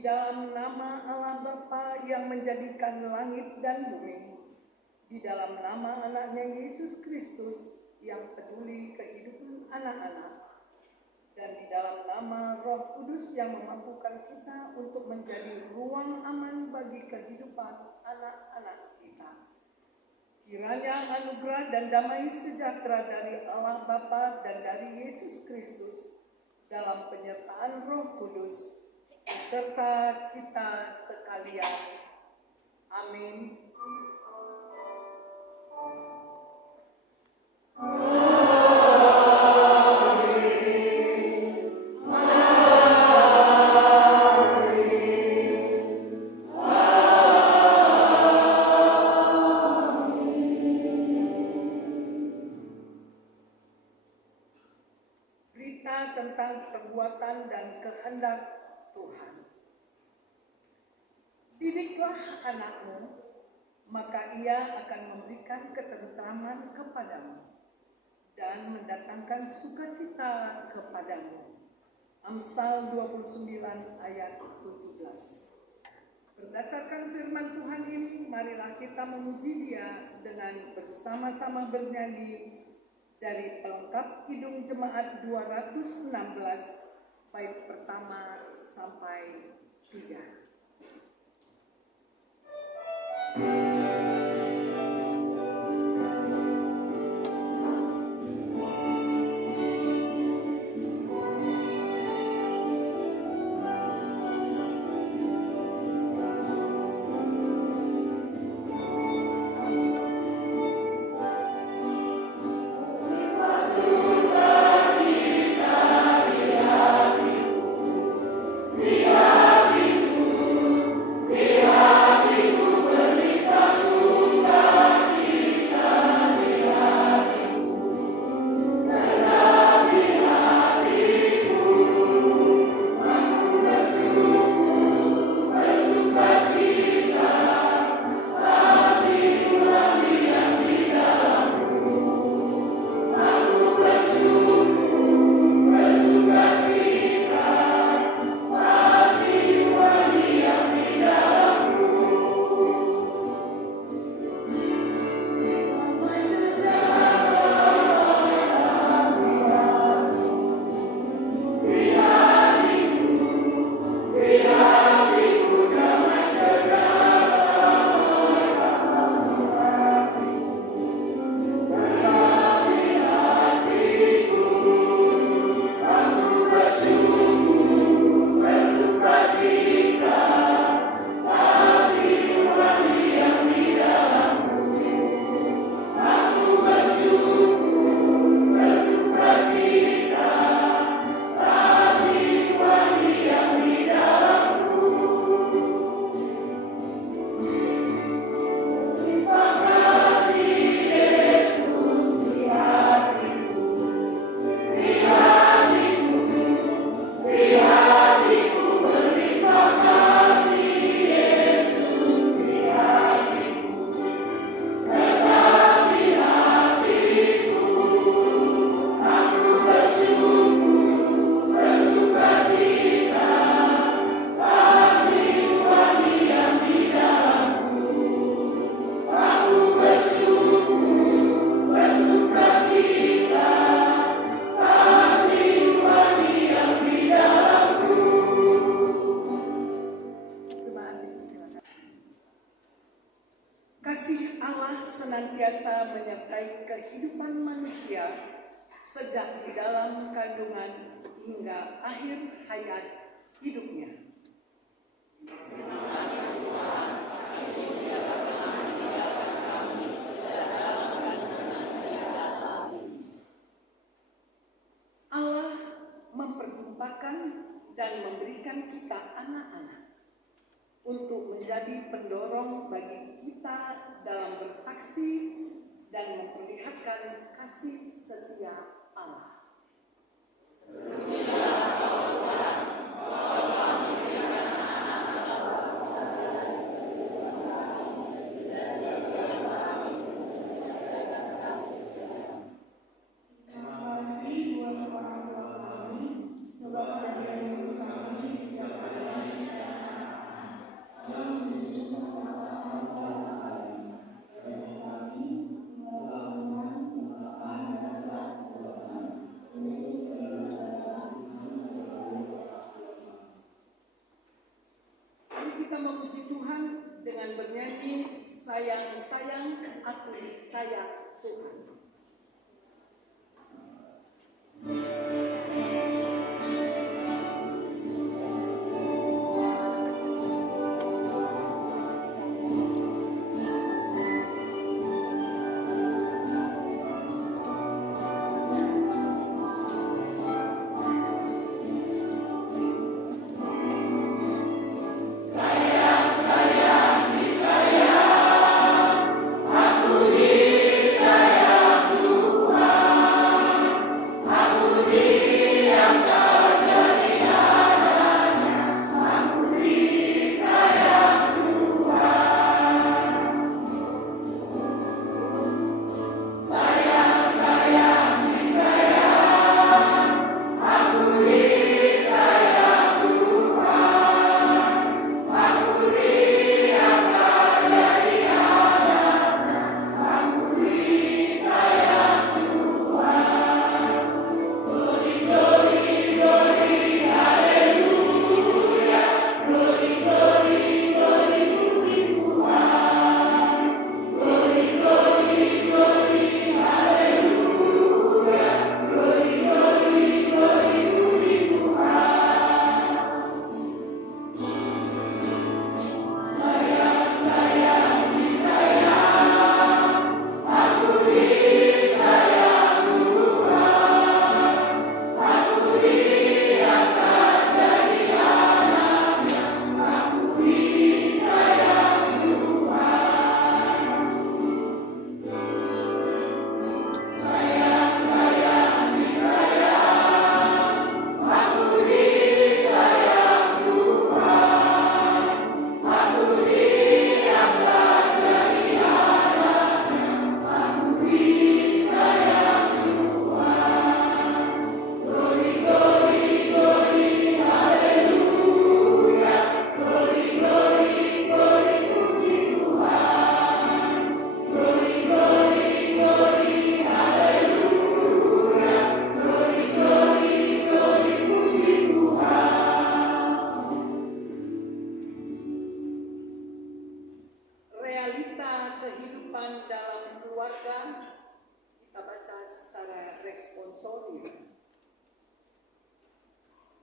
Di dalam nama Allah Bapa yang menjadikan langit dan bumi, di dalam nama anaknya Yesus Kristus yang peduli kehidupan anak-anak, dan di dalam nama Roh Kudus yang memampukan kita untuk menjadi ruang aman bagi kehidupan anak-anak kita. Kiranya anugerah dan damai sejahtera dari Allah Bapa dan dari Yesus Kristus dalam penyertaan Roh Kudus beserta kita sekalian. Amin. Berita tentang perbuatan dan kehendak Tuhan. Didiklah anakmu, maka ia akan memberikan ketentraman kepadamu dan mendatangkan sukacita kepadamu. Amsal 29 ayat 17. Berdasarkan firman Tuhan ini, marilah kita memuji Dia dengan bersama-sama bernyanyi dari pelengkap Kidung Jemaat 216 bait pertama sampai 3. Kasih Allah senantiasa menyertai kehidupan manusia sejak di dalam kandungan hingga akhir hayat hidupnya. Allah memperjumpakan dan memberikan kita anak-anak untuk menjadi pendorong bagi kita dalam bersaksi dan memperlihatkan kasih setia Allah. Sebab dari kami sejak ayah kita Tuhan dengan bernyanyi Sayang Sayang Aku Sayang Tuhan.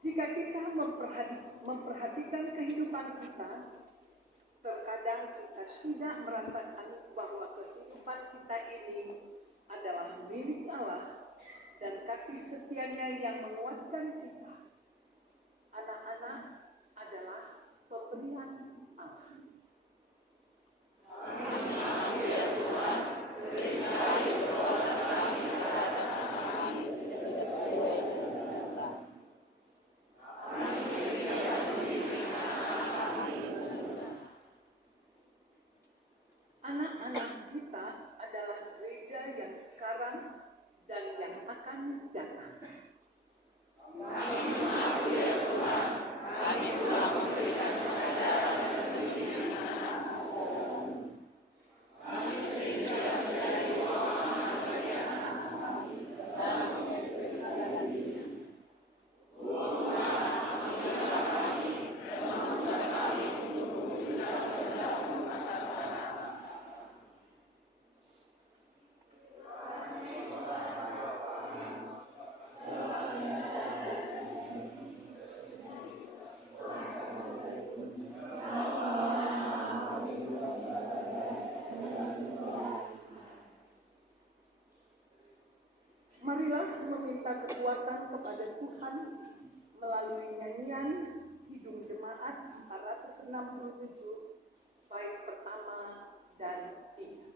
Jika kita memperhatikan kehidupan kita, terkadang kita tidak merasakan bahwa kehidupan kita ini adalah milik Allah dan kasih setianya yang menguatkan kita. Anak-anak adalah pemberian Allah. Anak-anak kita adalah gereja yang sekarang dan yang akan datang. Kami mengaku ya Tuhan, kami telah memberikan pengajaran dan pendidikan anak-anak. Kami sehingga menjadi wawasan bagi anak-anak kami dalam proses kesehatan dunia. Marilah meminta kekuatan kepada Tuhan melalui nyanyian Hidung Jemaat 467 bait pertama dan 3.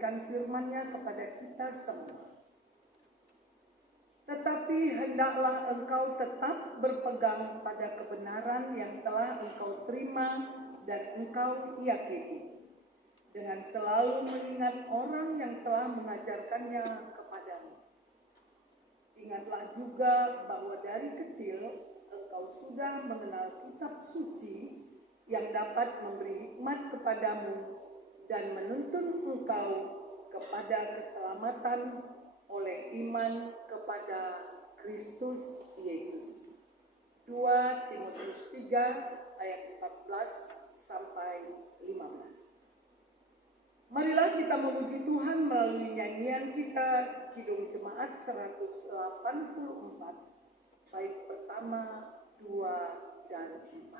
memberikan firman-Nya kepada kita semua. Tetapi hendaklah engkau tetap berpegang pada kebenaran yang telah engkau terima dan engkau yakini, dengan selalu mengingat orang yang telah mengajarkannya kepadamu. Ingatlah juga bahwa dari kecil engkau sudah mengenal kitab suci yang dapat memberi hikmat kepadamu dan menuntun engkau kepada keselamatan oleh iman kepada Kristus Yesus. 2 Timotius 3 ayat 14 sampai 15. Marilah kita memuji Tuhan melalui nyanyian kita Kidung Jemaat 184, bait pertama, 2, dan 4.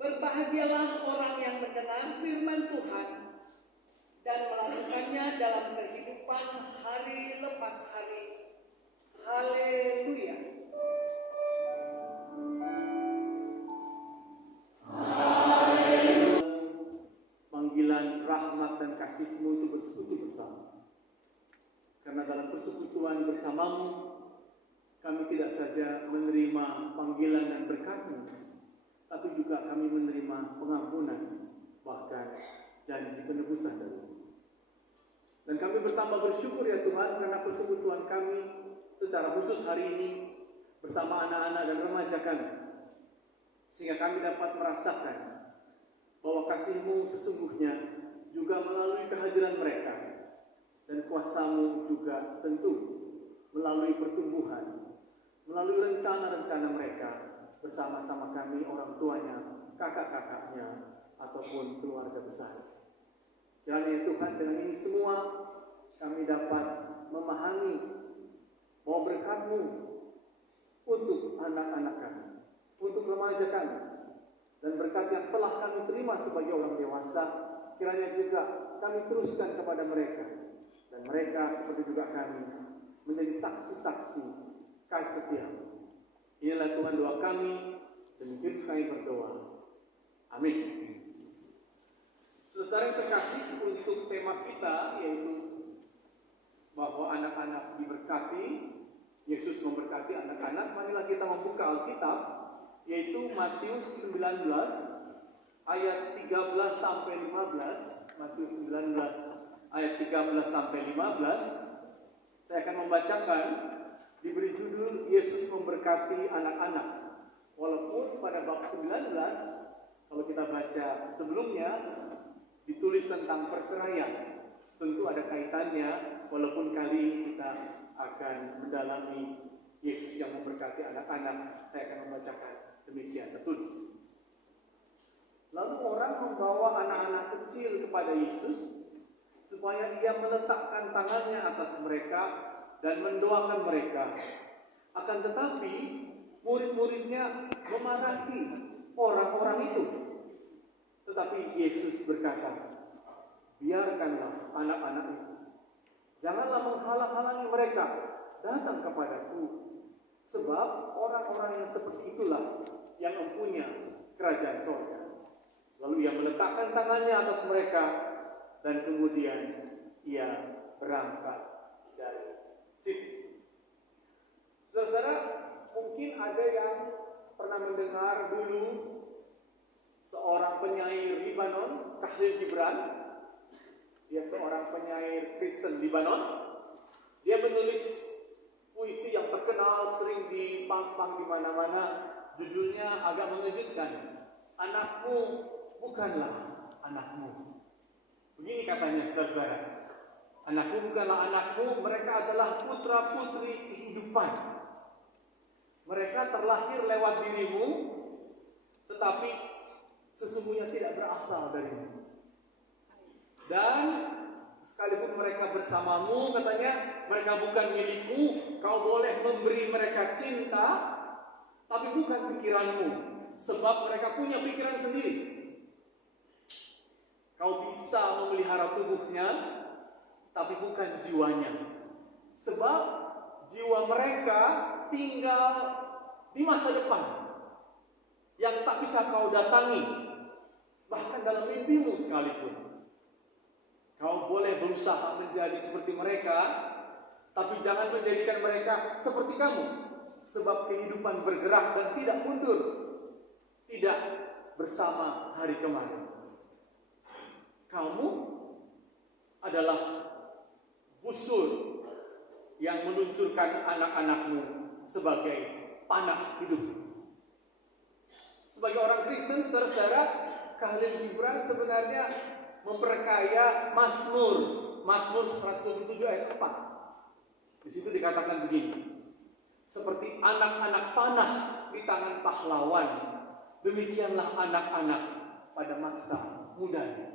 Berbahagialah orang yang mendengar firman Tuhan dan melakukannya dalam kehidupan hari lepas hari. Haleluya. Panggilan rahmat dan kasih-Mu itu bersekutu bersama. Karena dalam persekutuan bersamamu, kami tidak saja menerima panggilan dan berkat-Mu, tapi juga kami menerima pengampunan, bahkan janji penebusan dari-Mu. Dan kami bertambah bersyukur ya Tuhan karena persekutuan kami secara khusus hari ini bersama anak-anak dan remaja kami. Sehingga kami dapat merasakan bahwa kasih-Mu sesungguhnya juga melalui kehadiran mereka. Dan kuasa-Mu juga tentu melalui pertumbuhan, melalui rencana-rencana mereka bersama-sama kami orang tuanya, kakak-kakaknya, ataupun keluarga besar. Kiranya Tuhan dengan ini semua kami dapat memahami bahwa berkat-Mu untuk anak-anak kami, untuk remaja kami, dan berkat yang telah kami terima sebagai orang dewasa, kiranya juga kami teruskan kepada mereka, dan mereka seperti juga kami menjadi saksi-saksi kasih setia-Mu. Inilah Tuhan doa kami, demikian kami berdoa. Amin. Saudara yang terkasih, untuk tema kita yaitu bahwa anak-anak diberkati, Yesus memberkati anak-anak. Marilah kita membuka Alkitab, yaitu Matius 19 ayat 13 sampai 15. Matius 19 ayat 13 sampai 15. Saya akan membacakan, diberi judul Yesus memberkati anak-anak. Walaupun pada bab 19 kalau kita baca sebelumnya ditulis tentang perceraian, tentu ada kaitannya, walaupun kali ini kita akan mendalami Yesus yang memberkati anak-anak. Saya akan membacakan demikian tertulis. Lalu orang membawa anak-anak kecil kepada Yesus supaya ia meletakkan tangannya atas mereka dan mendoakan mereka. Akan tetapi murid-muridnya memarahi orang-orang itu. Tetapi Yesus berkata, biarkanlah anak-anak itu. Janganlah menghalang-halangi mereka datang kepadaku. Sebab orang-orang yang seperti itulah yang mempunyai kerajaan surga. Lalu ia meletakkan tangannya atas mereka dan kemudian ia berangkat dari situ. Saudara, mungkin ada yang pernah mendengar dulu seorang penyair Libanon, Khalil Gibran. Dia seorang penyair Kristen Libanon. Dia menulis puisi yang terkenal, sering dipampang di mana-mana. Judulnya agak mengejutkan. Anakmu bukanlah anakmu. Begini katanya, saudara. Anakmu bukanlah anakmu, mereka adalah putra-putri kehidupan. Mereka terlahir lewat dirimu, tetapi sesungguhnya tidak berasal darimu. Dan sekalipun mereka bersamamu, katanya, mereka bukan milikmu. Kau boleh memberi mereka cinta, tapi bukan pikiranmu, sebab mereka punya pikiran sendiri. Kau bisa memelihara tubuhnya, tapi bukan jiwanya, sebab jiwa mereka tinggal di masa depan yang tak bisa kau datangi, bahkan dalam mimpimu sekalipun. Kau boleh berusaha menjadi seperti mereka, tapi jangan menjadikan mereka seperti kamu, sebab kehidupan bergerak dan tidak mundur, tidak bersama hari kemarin. Kamu adalah busur yang meluncurkan anak-anakmu sebagai panah hidup. Sebagai orang Kristen, saudara-saudara, Khalil Gibran sebenarnya memperkaya Mazmur 127 ayat 4. Di situ dikatakan begini, seperti anak-anak panah di tangan pahlawan, demikianlah anak-anak pada masa mudanya.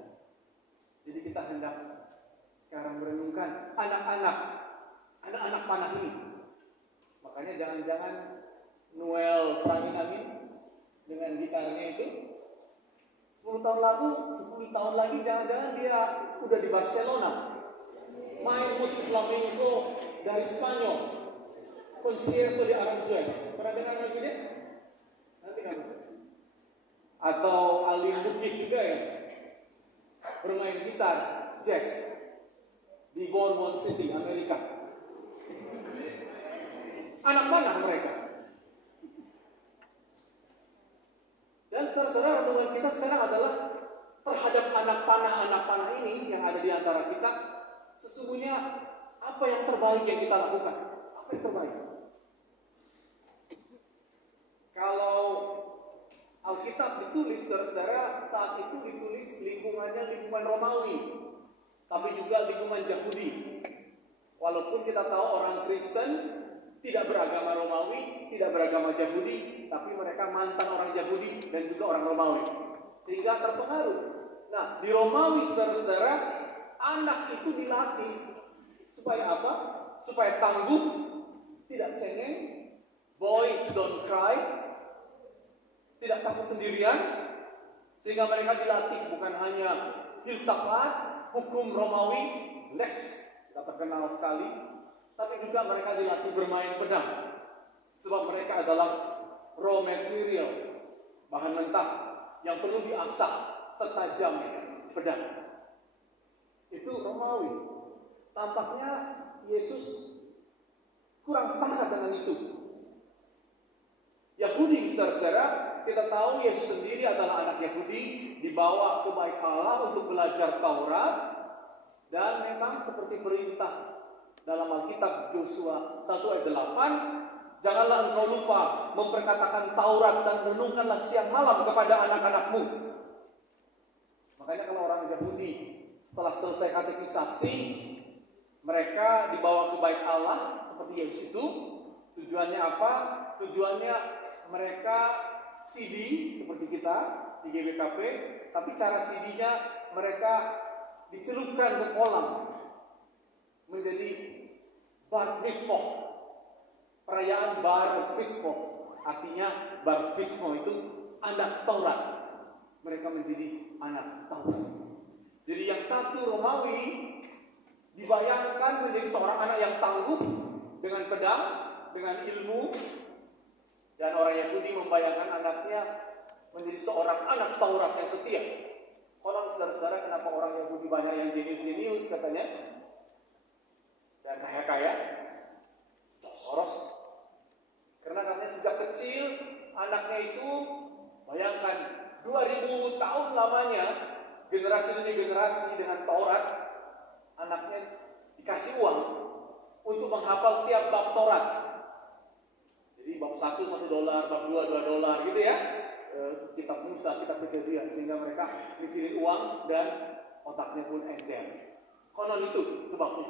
Jadi kita hendak sekarang merenungkan anak-anak panah ini. Makanya jangan-jangan Noel Pranginami dengan gitarnya itu 10 tahun lagi jangan-jangan dia udah di Barcelona, main musik flamenco dari Spanyol, konserto di Aranjuez. Pernah dengar lagu ini? Nanti kamu. Atau Ali Bukit juga ya, bermain gitar jazz di Bournemouth City, Amerika. Anak panah mereka. Dan saudara, renungan kita sekarang adalah terhadap anak panah ini yang ada di antara kita. sesungguhnya apa yang terbaik yang kita lakukan? Apa yang terbaik? Kalau Alkitab ditulis, saudara-saudara, saat itu ditulis lingkungannya lingkungan Romawi, tapi juga lingkungan Yahudi. Walaupun kita tahu orang Kristen tidak beragama Romawi, tidak beragama Yahudi, tapi mereka mantan orang Yahudi dan juga orang Romawi, sehingga terpengaruh. Nah, di Romawi, saudara-saudara, anak itu dilatih supaya apa? Supaya tangguh, tidak cengeng, boys don't cry, tidak takut sendirian, sehingga mereka dilatih bukan hanya filsafat, hukum Romawi, lex, tidak terkenal sekali, tapi juga mereka dilatih bermain pedang, sebab mereka adalah raw materials, bahan mentah yang perlu diasah setajam pedang. Itu Romawi. Tampaknya Yesus kurang sepakat dengan itu. Yahudi, saudara-saudara, kita tahu Yesus sendiri adalah anak Yahudi, dibawa ke Bait Allah untuk belajar Taurat, dan memang seperti perintah dalam Alkitab Yosua 1 ayat 8, janganlah engkau lupa memperkatakan Taurat dan renungkanlah siang malam kepada anak-anakmu. Makanya kalau orang Yahudi setelah selesai katekisasi, mereka dibawa ke Bait Allah seperti Yesus itu. Tujuannya apa? Tujuannya mereka CD seperti kita di GBKP, tapi cara CD-nya mereka dicelupkan ke kolam menjadi bar mitzvah, perayaan bar mitzvah. Artinya bar mitzvah itu anak Taurat, mereka menjadi anak Taurat. Jadi yang satu Romawi dibayangkan menjadi seorang anak yang tangguh dengan pedang, dengan ilmu. Dan orang Yahudi membayangkan anaknya menjadi seorang anak Taurat yang setia. Kalau saudara-saudara, kenapa orang Yahudi banyak yang jenius-jenius katanya? Dan kaya-kaya? Soros. Karena katanya sejak kecil anaknya itu, bayangkan 2000 tahun lamanya generasi demi generasi dengan Taurat, anaknya dikasih uang untuk menghafal tiap bab Taurat. Jadi bab 1 $1, bab 2 $2 gitu ya. Kitab Musa, kitab Kejadian, sehingga mereka mikirin uang dan otaknya pun encer. Konon itu sebabnya.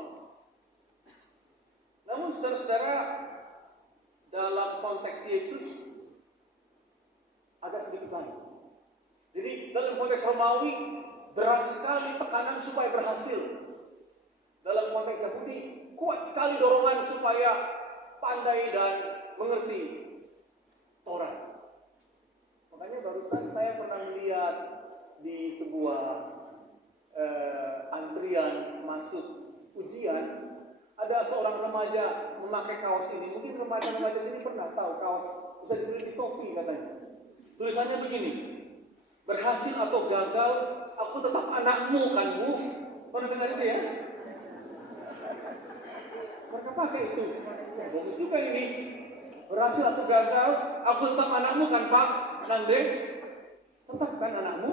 Namun saudara-saudara, dalam konteks Yesus agak sedikit lain. Jadi dalam konteks Romawi berat sekali tekanan supaya berhasil. Dalam konteks Yahudi kuat sekali dorongan supaya pandai dan mengerti Taurat. Makanya barusan saya pernah melihat di sebuah antrian masuk ujian, ada seorang remaja memakai kaos ini. Mungkin remaja-remaja sini pernah tahu kaos bisa dibeli di Shopee katanya. Tulisannya begini, berhasil atau gagal, aku tetap anakmu kan Bu. Pernah dengar itu ya? Mereka pakai itu. Ya, bagus juga ini. Berhasil atau gagal, aku tetap anakmu kan Pak. Nande, tetap kan anakmu.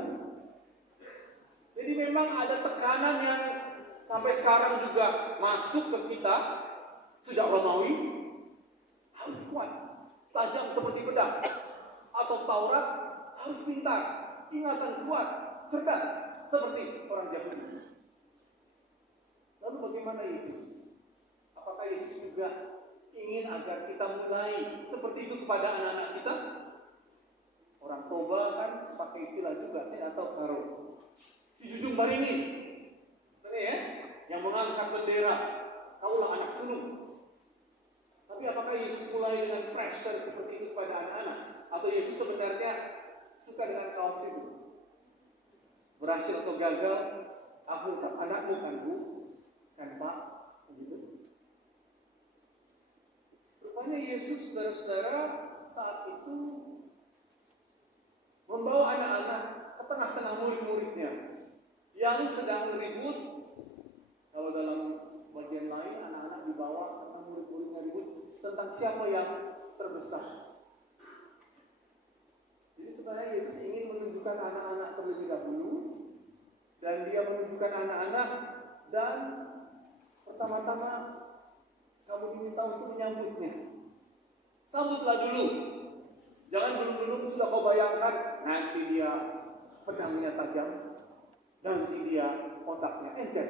Jadi memang ada tekanan yang sampai sekarang juga masuk ke kita sejak Romawi. Harus kuat, tajam seperti pedang. Atau Taurat harus pintar, ingatan kuat, cerdas seperti orang Yahudi. Lalu bagaimana Yesus? Apakah Yesus juga ingin agar kita mulai seperti itu kepada anak-anak kita? Orang Toba kan pakai istilah juga, saya atau karo si jujung baringin, betul ya? Yang mengangkat bendera, kaulah anak sulung. Tapi apakah Yesus mulai dengan pressure seperti itu kepada anak-anak? Atau Yesus sebenarnya suka dengan kaos itu? Berhasil atau gagal, aku tetap anakmu kan Bu, kan Pak, begitu. Rupanya Yesus, saudara-saudara, saat itu membawa anak-anak ke tengah-tengah murid-muridnya yang sedang ribut. Kalau dalam bagian lain, anak-anak dibawa ke tengah murid-muridnya ribut tentang siapa yang terbesar. Jadi sebenarnya Yesus ingin menunjukkan anak-anak terlebih dahulu, dan dia menunjukkan anak-anak dan pertama-tama kamu diminta untuk menyambutnya. Sambutlah dulu. Jangan dulu sudah kau bayangkan nanti dia pedangnya tajam, nanti dia otaknya encer.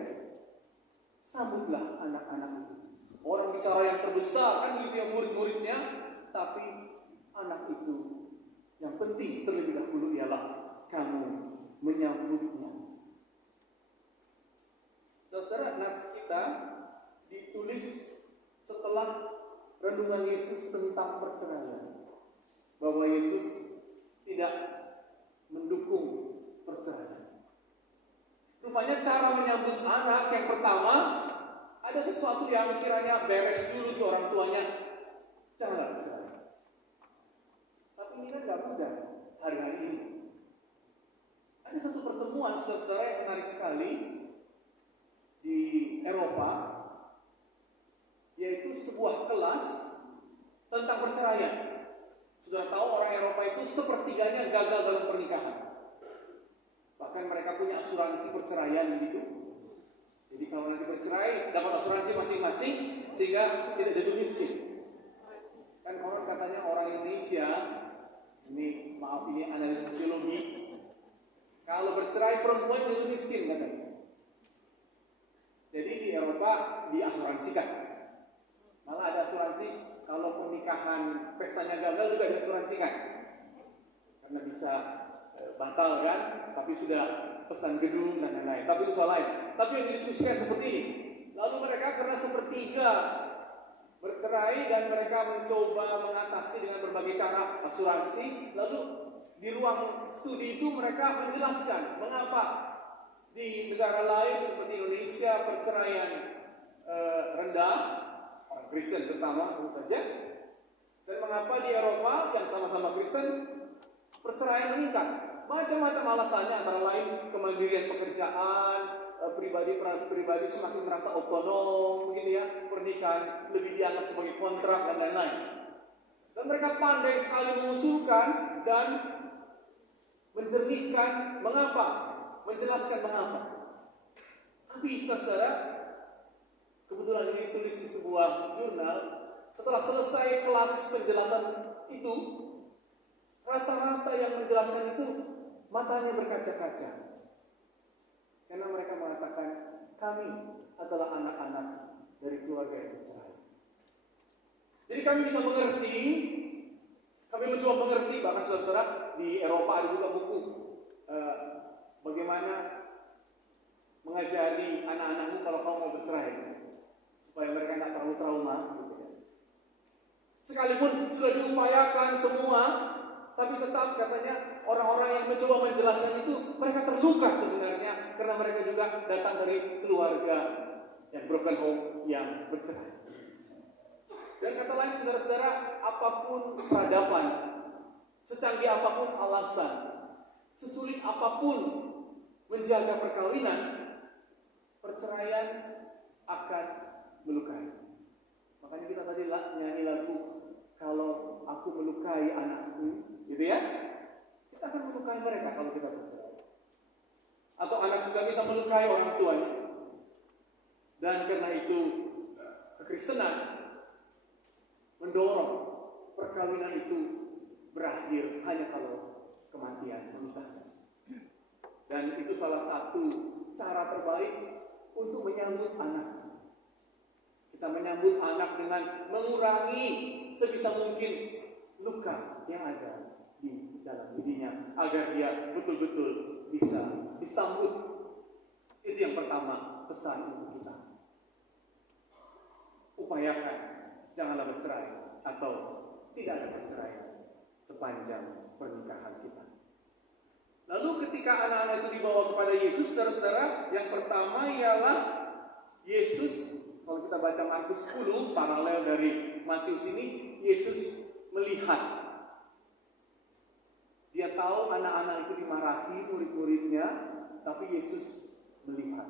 Sambutlah anak-anak itu. Orang bicara yang terbesar kan dia murid-muridnya, tapi anak itu yang penting terlebih dahulu ialah kamu menyambutnya. Saudara, nats kita ditulis setelah renungan Yesus tentang perceraian, bahwa Yesus tidak mendukung perceraian. Rupanya cara menyambut anak yang pertama, ada sesuatu yang kiranya beres dulu ke orang tuanya, janganlah bercerai. Tapi ini kan gak mudah hari-hari ini. Ada satu pertemuan saudara yang menarik sekali di Eropa, yaitu sebuah kelas tentang perceraian. Sudah tahu orang Eropa itu sepertiganya gagal dalam pernikahan. Bahkan mereka punya asuransi perceraian begitu. Jadi kalau nanti bercerai dapat asuransi masing-masing sehingga tidak jatuh miskin. Kan orang katanya orang Indonesia, ini maaf ini analis sosiologi, kalau bercerai perempuan jatuh miskin katanya. Jadi di Eropa diasuransikan. Malah ada asuransi kalau pernikahan pestanya gagal juga diasuransikan. Karena bisa batal kan, tapi sudah pesan gedung dan lain-lain. Tapi itu soal lain. Tapi yang didiskusikan seperti ini. Lalu mereka karena sepertiga bercerai dan mereka mencoba mengatasi dengan berbagai cara asuransi. Lalu di ruang studi itu mereka menjelaskan mengapa di negara lain seperti Indonesia perceraian rendah, orang Kristen terutama tentu saja, dan mengapa di Eropa yang sama-sama Kristen perceraian meningkat. Macam-macam alasannya, antara lain kemandirian pekerjaan, pribadi semakin merasa otonom, begitu ya, pernikahan lebih dianggap sebagai kontrak dan lain-lain. Dan mereka pandai sekali mengusulkan dan menjernihkan mengapa, menjelaskan mengapa. Tapi saudara, kebetulan ini ditulis di sebuah jurnal. Setelah selesai kelas penjelasan itu, rata-rata yang menjelaskan itu matanya berkaca-kaca. Karena mereka mengatakan kami adalah anak-anak dari keluarga yang bercerai. Jadi kami bisa mengerti, kami mencoba mengerti, bahkan saudara-saudara di Eropa ada juga buku bagaimana mengajari anak-anakmu kalau kamu mau bercerai supaya mereka tidak terlalu trauma gitu ya. Sekalipun sudah diupayakan semua, tapi tetap katanya orang-orang yang mencoba menjelaskan itu mereka terluka sebenarnya karena mereka juga datang dari keluarga yang broken home, yang bercerai. Dan kata lain saudara-saudara, apapun peradaban, secanggih apapun alasan, sesulit apapun menjaga perkawinan, perceraian akan melukai. Makanya kita tadi nyanyi lagu, kalau aku melukai anakku, gitu ya, kita akan melukai mereka kalau kita bercerai. Atau anak juga bisa melukai orang tuanya. Dan karena itu kekristenan mendorong perkawinan itu berakhir hanya kalau kematian memisahkan. Dan itu salah satu cara terbaik untuk menyambut anak. Kita menyambut anak dengan mengurangi sebisa mungkin luka yang ada di dalam dirinya agar dia betul-betul bisa disambut. Itu yang pertama, pesan untuk kita. Upayakan janganlah bercerai atau tidak ada bercerai sepanjang pernikahan kita. Lalu ketika anak-anak itu dibawa kepada Yesus, saudara-saudara, yang pertama ialah Yesus, kalau kita baca Markus 10, paralel dari Matius ini, Yesus melihat. Dia tahu anak-anak itu dimarahi murid-muridnya, tapi Yesus melihat.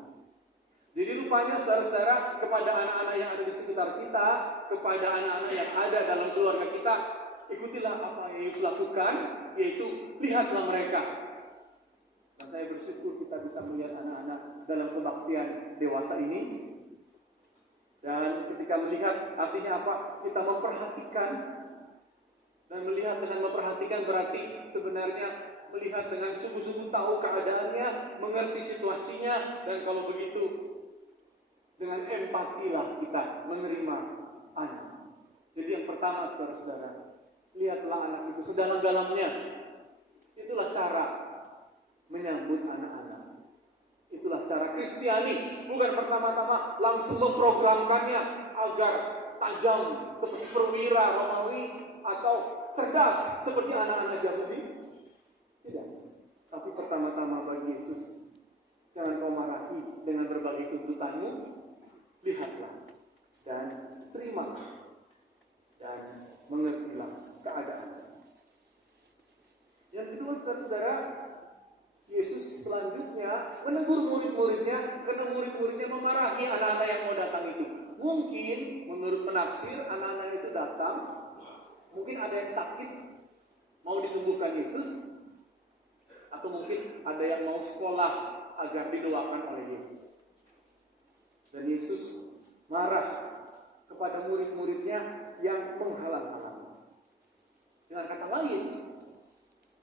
Jadi rupanya saudara-saudara, kepada anak-anak yang ada di sekitar kita, kepada anak-anak yang ada dalam keluarga kita, ikutilah apa yang Yesus lakukan, yaitu lihatlah mereka. Dan saya bersyukur kita bisa melihat anak-anak dalam kebaktian dewasa ini. Dan ketika melihat, artinya apa? Kita memperhatikan. Dan melihat dengan memperhatikan berarti sebenarnya melihat dengan sungguh-sungguh tahu keadaannya, mengerti situasinya, dan kalau begitu dengan empatilah kita menerima anak. Jadi yang pertama, saudara-saudara, lihatlah anak itu sedalam-dalamnya. Itulah cara menyambut anak-anak. Itulah cara Kristiani, bukan pertama-tama langsung memprogramkannya agar tajam seperti perwira Romawi atau cerdas seperti anak-anak Yahudi. Tidak. Tapi pertama-tama bagi Yesus, jangan kau marahi dengan berbagai tuntutanmu. Lihatlah dan terima dan mengertilah keadaan. Yang kedua, saudara-saudara, Yesus selanjutnya menegur murid-muridnya karena murid-muridnya memarahi anak-anak yang mau datang itu. Mungkin menurut penafsir anak-anak itu datang, mungkin ada yang sakit mau disembuhkan Yesus, atau mungkin ada yang mau sekolah agar didoakan oleh Yesus. Dan Yesus marah kepada murid-muridnya yang menghalang-halangi. Dengan kata lain,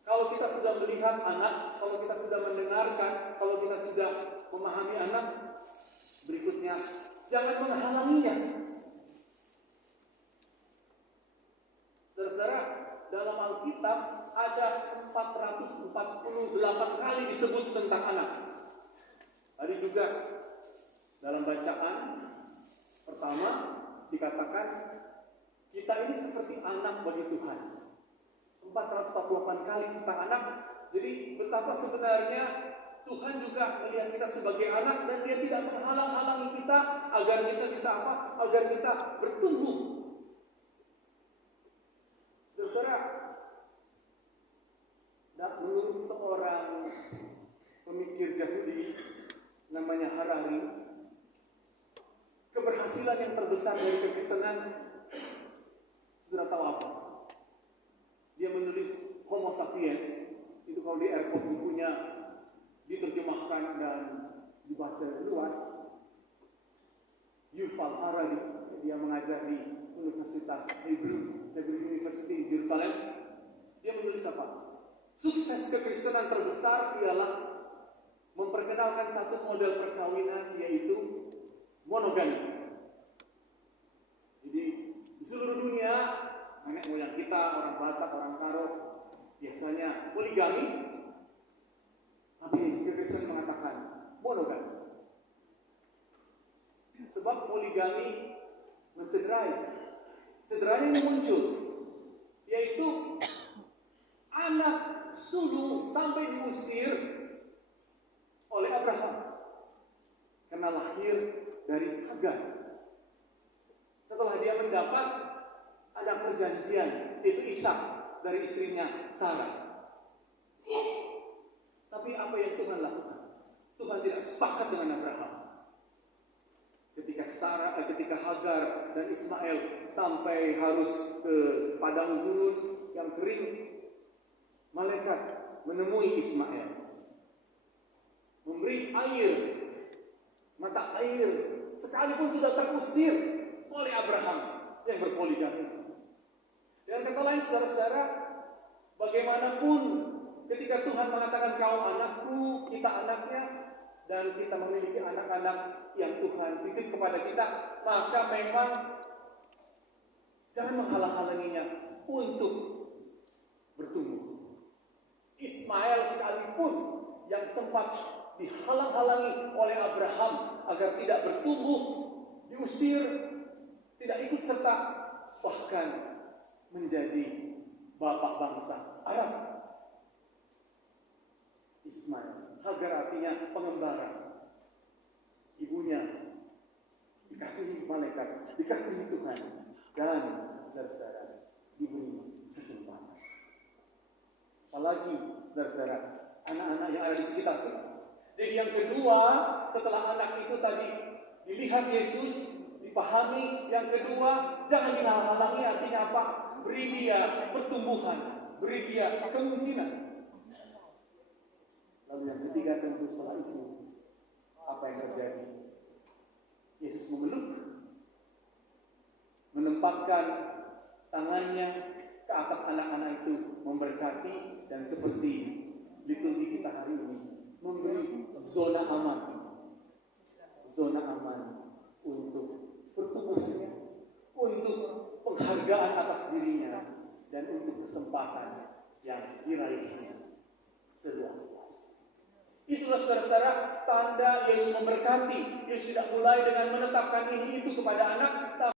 kalau kita sudah melihat anak, kalau kita sudah mendengarkan, kalau kita sudah memahami anak, berikutnya jangan menghalanginya. Saudara-saudara, dalam Alkitab ada 448 kali disebut tentang anak. Tadi juga dalam bacaan pertama dikatakan kita ini seperti anak bagi Tuhan. 448 kali tentang anak. Jadi betapa sebenarnya Tuhan juga melihat kita sebagai anak dan Dia tidak menghalang-halangi kita agar kita bisa apa? Agar kita bertumbuh. Saudara, menurut seorang pemikir Yahudi namanya Harari, keberhasilan yang terbesar dari kekristenan, saudara tahu apa? Dia menulis Homo sapiens. Itu kalau di airport bukunya diterjemahkan dan dibaca luas. Yuval Harari, dia mengajar di Universitas Hebrew University Jerusalem. Dia menulis apa? Sukses kekristenan terbesar ialah memperkenalkan satu model perkawinan, yaitu monogami. Jadi di seluruh dunia, nenek moyang kita, orang Batak, orang Karo, biasanya poligami. Tapi kekristenan mengatakan monogami. Sebab poligami mencederai. Cederanya yang muncul, yaitu anak sulung sampai diusir oleh Abraham karena lahir dari Hagar. Setelah dia mendapat anak perjanjian, yaitu Ishak dari istrinya Sarah. Tapi apa yang Tuhan lakukan? Tuhan tidak sepakat dengan Abraham. Ketika Hagar dan Ismail sampai harus ke padang gurun yang kering, malaikat menemui Ismail, memberi air, mata air, sekalipun sudah terusir oleh Abraham yang berpoligami. Dengan kata lain, saudara-saudara, bagaimanapun ketika Tuhan mengatakan kau anakku, kita anaknya, dan kita memiliki anak-anak yang Tuhan titip kepada kita, maka memang jangan menghalang-halanginya untuk bertumbuh. Ismail sekalipun yang sempat dihalang-halangi oleh Abraham agar tidak bertumbuh, diusir, tidak ikut serta, bahkan menjadi bapak bangsa Arab. Ismail, Hagar artinya pengembara. Ibunya dikasihi malaikat, dikasihi Tuhan, dan saudara-saudara diberi kesempatan. Apalagi saudara-saudara, anak-anak yang ada di sekitar kita. Jadi yang kedua, setelah anak itu tadi dilihat Yesus, dipahami, yang kedua jangan dihalang-halangi. Artinya apa? Beri dia pertumbuhan, beri dia kemungkinan. Lalu yang ketiga, tentu setelah itu apa yang terjadi? Yesus memeluk menempatkan tangannya ke atas anak-anak itu, memberkati, dan seperti liturgi kita hari ini, memberi zona aman untuk pertumbuhannya, untuk penghargaan atas dirinya, dan untuk kesempatan yang diraihnya seluas-luasnya. Itulah saudara-saudara tanda Yesus memberkati. Yesus tidak mulai dengan menetapkan ini itu kepada anak,